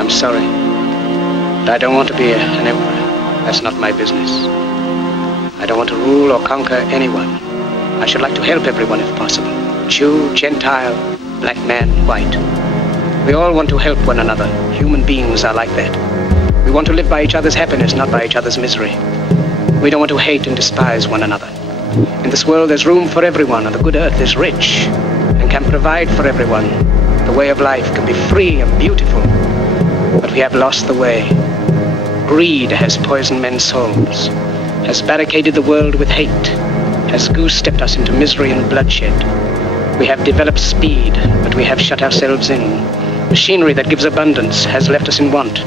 I'm sorry. But I don't want to be an emperor. That's not my business. I don't want to rule or conquer anyone. I should like to help everyone if possible. Jew, Gentile, black man, white. We all want to help one another. Human beings are like that. We want to live by each other's happiness, not by each other's misery. We don't want to hate and despise one another. In this world there's room for everyone, and the good earth is rich and can provide for everyone. The way of life can be free and beautiful, but we have lost the way. Greed has poisoned men's souls, has barricaded the world with hate, has goose-stepped us into misery and bloodshed. We have developed speed, but we have shut ourselves in. Machinery that gives abundance has left us in want.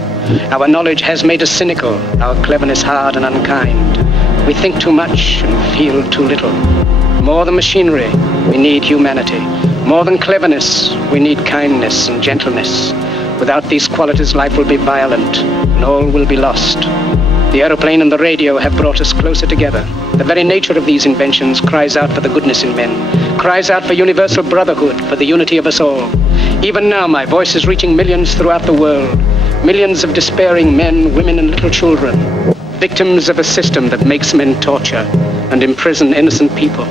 Our knowledge has made us cynical, our cleverness hard and unkind. We think too much and feel too little. More than machinery, we need humanity. More than cleverness, we need kindness and gentleness. Without these qualities, life will be violent and all will be lost. The aeroplane and the radio have brought us closer together. The very nature of these inventions cries out for the goodness in men, cries out for universal brotherhood, for the unity of us all. Even now, my voice is reaching millions throughout the world, millions of despairing men, women, and little children, victims of a system that makes men torture and imprison innocent people.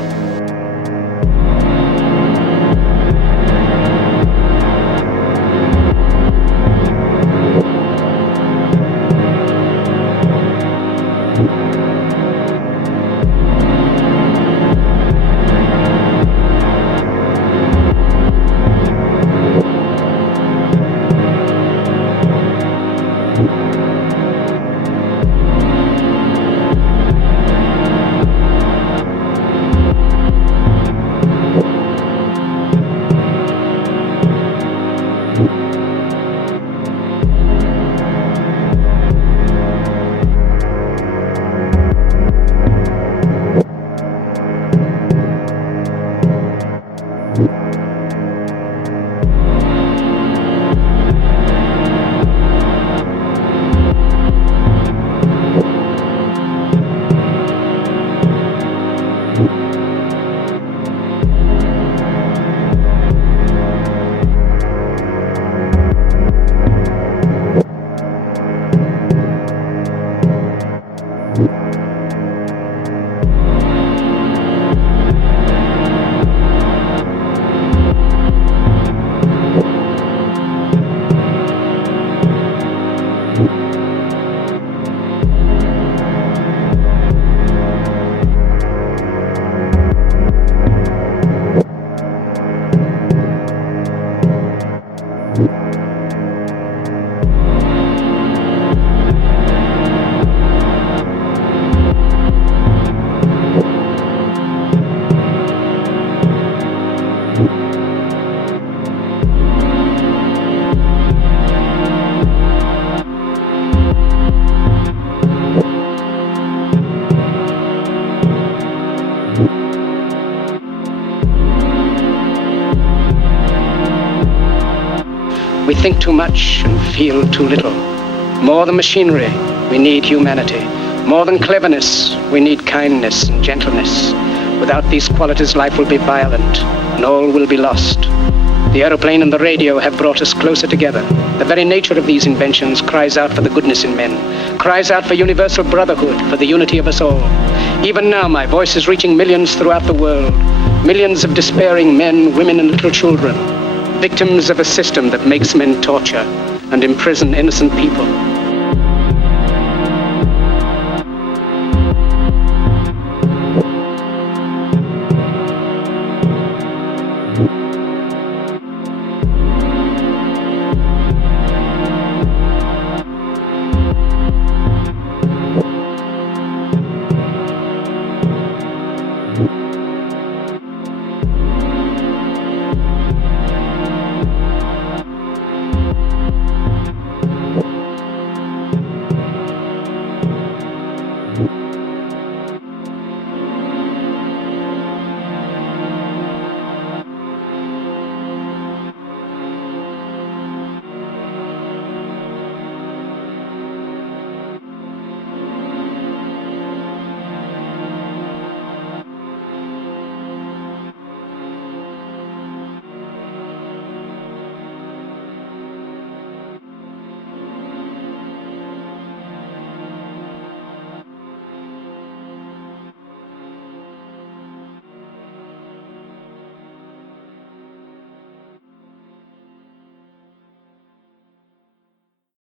We think too much and feel too little. More than machinery, we need humanity. More than cleverness, we need kindness and gentleness. Without these qualities, life will be violent and all will be lost. The aeroplane and the radio have brought us closer together. The very nature of these inventions cries out for the goodness in men, cries out for universal brotherhood, for the unity of us all. Even now, my voice is reaching millions throughout the world, millions of despairing men, women, and little children, victims of a system that makes men torture and imprison innocent people.